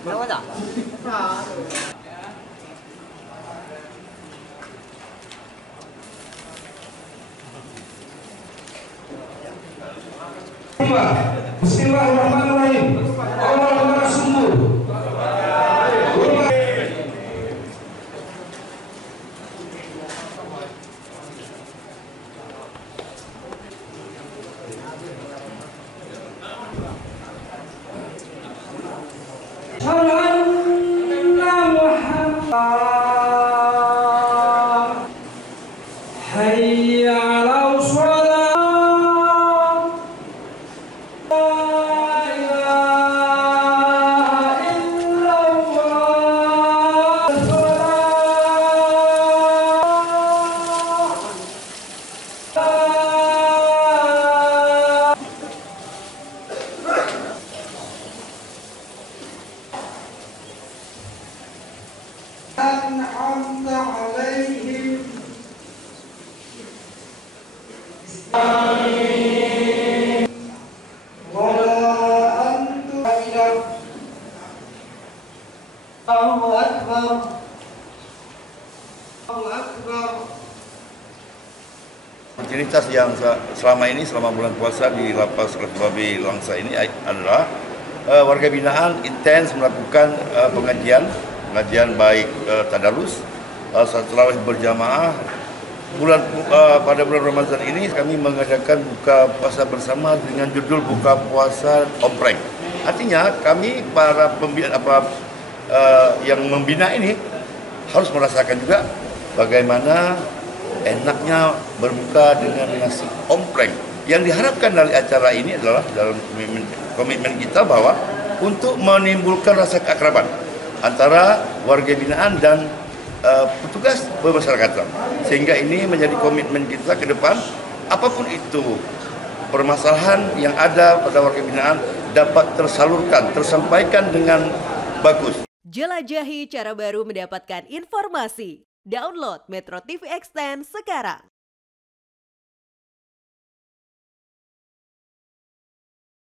Kenapa tak? Bismillahirrahmanirrahim. Allahumma sumbu. Hayya 'alal shalah. أنعمت عليهم آمين ولا أنتم الله أكبر الله أكبر. Rutinitas yang selama ini, selama bulan puasa di Lapas Babi Langsa ini adalah warga binaan intens melakukan pengajian baik tadarus, tarawih berjamaah. Pada bulan Ramadan ini kami mengadakan buka puasa bersama dengan judul buka puasa ompreng. Artinya kami para pembina yang membina ini harus merasakan juga bagaimana enaknya berbuka dengan nasi ompreng. Yang diharapkan dari acara ini adalah dalam komitmen kita bahwa untuk menimbulkan rasa keakraban antara warga binaan dan petugas pemasyarakatan, sehingga ini menjadi komitmen kita ke depan. Apapun itu permasalahan yang ada pada warga binaan dapat tersalurkan, tersampaikan dengan bagus. Jelajahi cara baru mendapatkan informasi. Download Metro TV Extend sekarang.